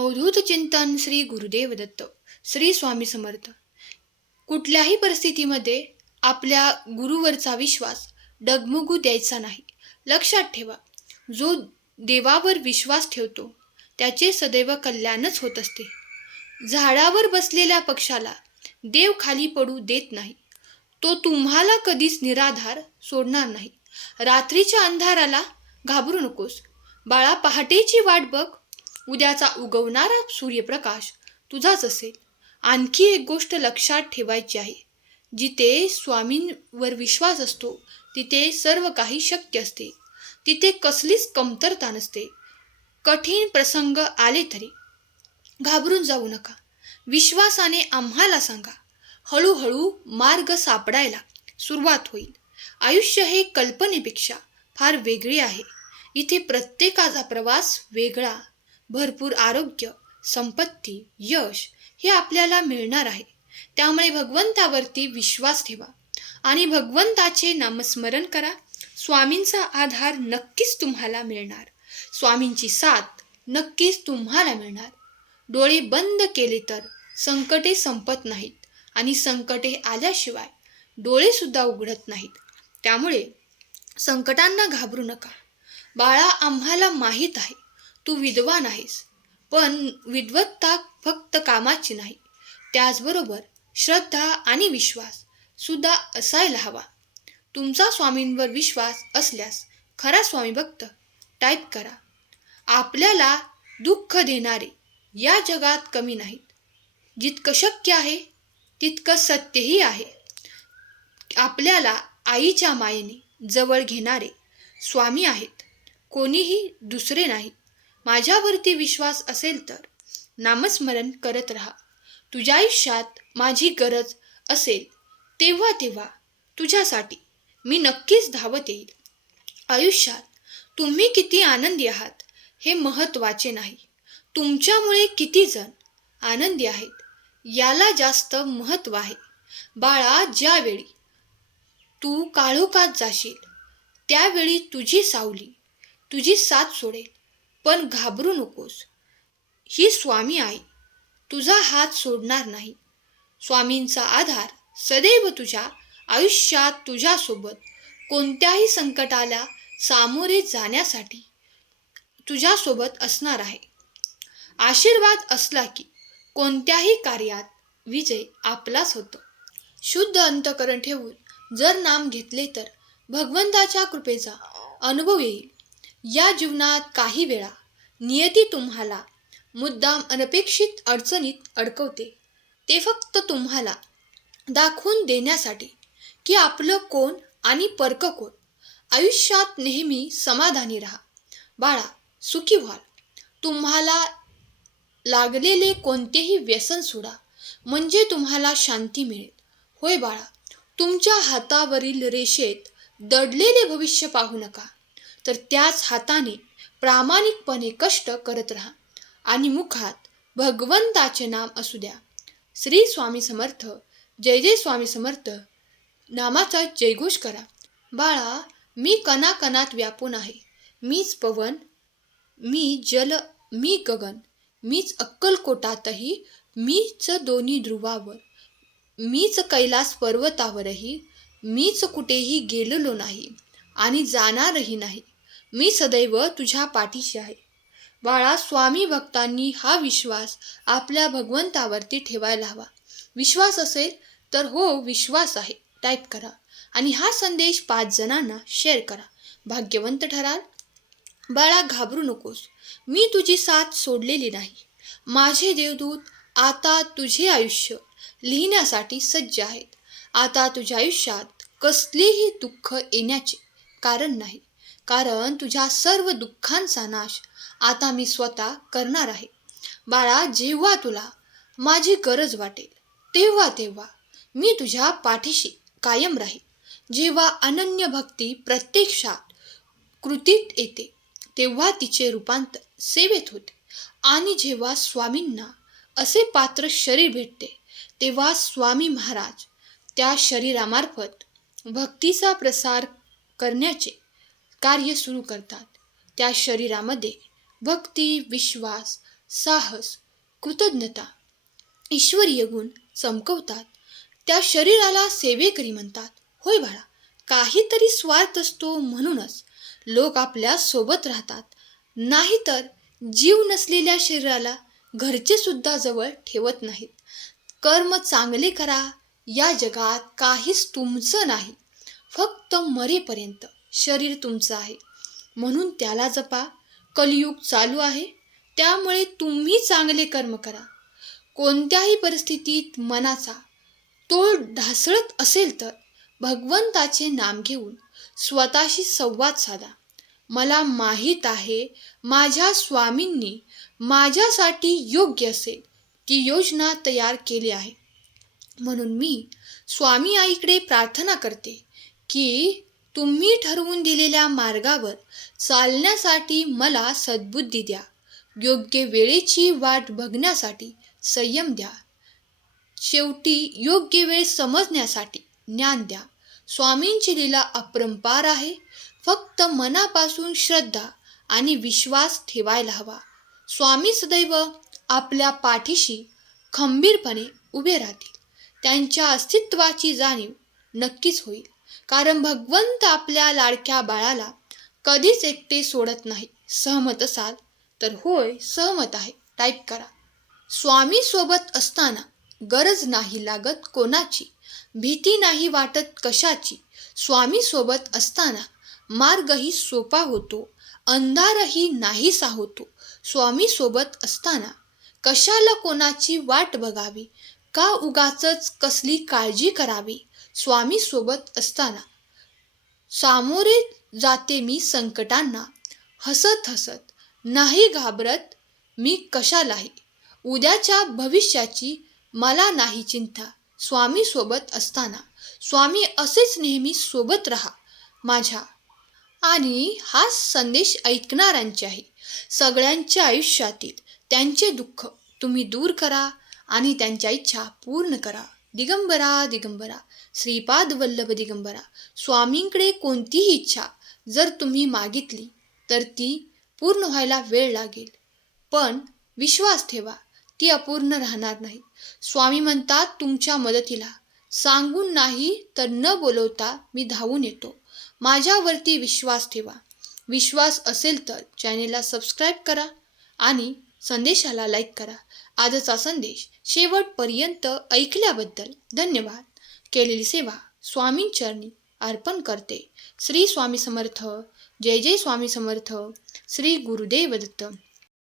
अवधूत चिंतन श्री गुरुदेव दत्त. श्री स्वामी समर्थ. कुठल्याही परिस्थितीमध्ये आपल्या गुरुवरचा विश्वास डगमगू द्यायचा नाही. लक्षात ठेवा, जो देवावर विश्वास ठेवतो त्याचे सदैव कल्याणच होत असते. झाडावर बसलेल्या पक्षाला देव खाली पडू देत नाही. तो तुम्हाला कधीच निराधार सोडणार नाही. रात्रीच्या अंधाराला घाबरू नकोस बाळा. पहाटेची वाट बघ. उद्याचा उगवणारा सूर्यप्रकाश तुझाच असेल. आणखी एक गोष्ट लक्षात ठेवायची आहे. जिथे स्वामींवर विश्वास असतो तिथे सर्व काही शक्य असते. तिथे कसलीच कमतरता नसते. कठीण प्रसंग आले तरी घाबरून जाऊ नका. विश्वासाने आम्हाला सांगा. हळूहळू मार्ग सापडायला सुरुवात होईल. आयुष्य हे कल्पनेपेक्षा फार वेगळे आहे. इथे प्रत्येकाचा प्रवास वेगळा. भरपूर आरोग्य, संपत्ती, यश हे आपल्याला मिळणार आहे. त्यामुळे भगवंतावरती विश्वास ठेवा आणि भगवंताचे नामस्मरण करा. स्वामींचा आधार नक्कीच तुम्हाला मिळणार. स्वामींची साथ नक्कीच तुम्हाला मिळणार. डोळे बंद केले तर संकटे संपत नाहीत आणि संकटे आल्याशिवाय डोळे सुद्धा उघडत नाहीत. त्यामुळे संकटांना घाबरू नका. बाळा, आम्हाला माहीत आहे तू विद्वान आहेस, पण विद्वत्ता फक्त कामाची नाही, त्याचबरोबर श्रद्धा आणि विश्वास सुद्धा असायला हवा. तुमचा स्वामींवर विश्वास असल्यास खरा स्वामी भक्त टाईप करा. आपल्याला दुःख देणारे या जगात कमी नाहीत. जितकं शक्य आहे तितकं सत्यही आहे. आपल्याला आईच्या मायेने जवळ घेणारे स्वामी आहेत, कोणीही दुसरे नाहीत. माझ्यावरती विश्वास असेल तर नामस्मरण करत राहा. तुझ्या आयुष्यात माझी गरज असेल तेव्हा तेव्हा तुझ्यासाठी मी नक्कीच धावत येईल. आयुष्यात तुम्ही किती आनंदी आहात हे महत्त्वाचे नाही, तुमच्यामुळे किती जण आनंदी आहेत याला जास्त महत्त्व आहे. बाळा, ज्यावेळी तू काळोखात जाशील त्यावेळी तुझी सावली तुझी साथ सोडेल. पण घाबरू नकोस. ही स्वामी आई तुझा हात सोडणार नाही. स्वामींचा आधार सदैव तुझ्या आयुष्यात तुझ्यासोबत कोणत्याही संकटाला सामोरे जाण्यासाठी तुझ्यासोबत असणार आहे. आशीर्वाद असला की कोणत्याही कार्यात विजय आपलाच होतो. शुद्ध अंतःकरण ठेवून जर नाम घेतले तर भगवंताच्या कृपेचा अनुभव येईल. या जीवनात काही वेळा नियती तुम्हाला मुद्दाम अनपेक्षित अडचणीत अडकवते. ते फक्त तुम्हाला दाखवून देण्यासाठी की आपलं कोण आणि परक कोण. आयुष्यात नेहमी समाधानी राहा. बाळा, सुखी व्हाल. तुम्हाला लागलेले कोणतेही व्यसन सोडा, म्हणजे तुम्हाला शांती मिळेल. होय बाळा, तुमच्या हातावरील रेषेत दडलेले भविष्य पाहू नका, तर त्याच हाताने प्रामाणिकपणे कष्ट करत राहा आणि मुखात भगवंताचे नाम असू द्या. श्री स्वामी समर्थ. जय जय स्वामी समर्थ नामाचा जयघोष करा. बाळा, मी कणाकणात व्यापून आहे. मीच पवन, मी जल, मी गगन, मीच अक्कलकोटातही, मीच दोन्ही ध्रुवावर, मीच कैलास पर्वतावरही, मीच कुठेही गेलेलो नाही आणि जाणारही नाही. मी सदैव तुझ्या पाठीशी आहे. बाळा, स्वामी भक्तांनी हा विश्वास आपल्या भगवंतावरती ठेवायला हवा. विश्वास असेल तर हो विश्वास आहे टाईप करा आणि हा संदेश 5 जणांना शेअर करा. भाग्यवंत ठराल. बाळा, घाबरू नकोस. मी तुझी साथ सोडलेली नाही. माझे देवदूत आता तुझे आयुष्य लिहिण्यासाठी सज्ज आहेत. आता तुझ्या आयुष्यात कसलेही दुःख येण्याचे कारण नाही, कारण तुझ्या सर्व दुःखांचा नाश आता मी स्वतः करणार आहे. बाळा, जेव्हा तुला माझी गरज वाटेल तेव्हा तेव्हा मी तुझ्या पाठीशी कायम राहील. जेव्हा अनन्य भक्ती प्रत्यक्षात कृतीत येते तेव्हा तिचे रूपांतर सेवेत होते आणि जेव्हा स्वामींना असे पात्र शरीर भेटते तेव्हा स्वामी महाराज त्या शरीरामार्फत भक्तीचा प्रसार करण्याचे कार्य सुरू करतात. त्या शरीरामध्ये भक्ती, विश्वास, साहस, कृतज्ञता, ईश्वरीय गुण चमकवतात. त्या शरीराला सेवेकरी म्हणतात. होय बाळा, काहीतरी स्वार्थ असतो म्हणूनच लोक आपल्या सोबत राहतात. नाहीतर जीव नसलेल्या शरीराला घरचे सुद्धा जवळ ठेवत नाहीत. कर्म चांगले करा. या जगात काहीच तुमचं नाही. फक्त मरेपर्यंत शरीर तुमचं आहे, म्हणून त्याला जपा. कलियुग चालू आहे, त्यामुळे तुम्ही चांगले कर्म करा. कोणत्याही परिस्थितीत मनाचा तोल ढासळत असेल तर भगवंताचे नाम घेऊन स्वतःशी संवाद साधा. मला माहीत आहे माझ्या स्वामींनी माझ्यासाठी योग्य असेल ती योजना तयार केली आहे. म्हणून मी स्वामी आईकडे प्रार्थना करते की तुम्ही ठरवून दिलेल्या मार्गावर चालण्यासाठी मला सद्बुद्धी द्या. योग्य वेळेची वाट बघण्यासाठी संयम द्या. शेवटी योग्य वेळ समजण्यासाठी ज्ञान द्या. स्वामींची लीला अपरंपार आहे. फक्त मनापासून श्रद्धा आणि विश्वास ठेवायला हवा. स्वामी सदैव आपल्या पाठीशी खंबीरपणे उभे राहतील. त्यांच्या अस्तित्वाची जाणीव नक्कीच होईल. कारण भगवंत आपल्या लाडक्या बाळाला कधीच एकटे सोडत नाही. सहमत असाल तर होय, सहमत आहे टाईप करा. स्वामी सोबत असताना गरज नाही लागत कोणाची, भीती नाही वाटत कशाची. स्वामी सोबत असताना मार्गही सोपा होतो, अंधारही नाहीसा होतो. स्वामी सोबत असताना कशाला कोणाची वाट बघावी, का उगाचच कसली काळजी करावी. स्वामी सोबत असताना सामोरे जाते मी संकटांना, हसत हसत नाही घाबरत मी कशालाही. उद्याच्या भविष्याची मला नाही चिंता. स्वामी सोबत असताना स्वामी असेच नेहमी सोबत राहा माझ्या. आणि हा संदेश ऐकणाऱ्यांचे आहे. सगळ्यांच्या आयुष्यातील त्यांचे दुःख तुम्ही दूर करा आणि त्यांच्या इच्छा पूर्ण करा. दिगंबरा दिगंबरा, श्रीपाद वल्लभ दिगंबरा. स्वामींकडे कोणतीही इच्छा जर तुम्ही मागितली तर ती पूर्ण व्हायला वेळ लागेल, पण विश्वास ठेवा, ती अपूर्ण राहणार नाही. स्वामी म्हणतात तुमच्या मदतीला. सांगून नाही तर न बोलवता मी धावून येतो. माझ्यावरती विश्वास ठेवा. विश्वास असेल तर चॅनेलला सबस्क्राईब करा आणि संदेशाला लाईक करा. आजचा संदेश शेवटपर्यंत ऐकल्याबद्दल धन्यवाद. केलेली सेवा स्वामींचरणी अर्पण करते. श्री स्वामी समर्थ. जय जय स्वामी समर्थ. श्री गुरुदेव दत्त.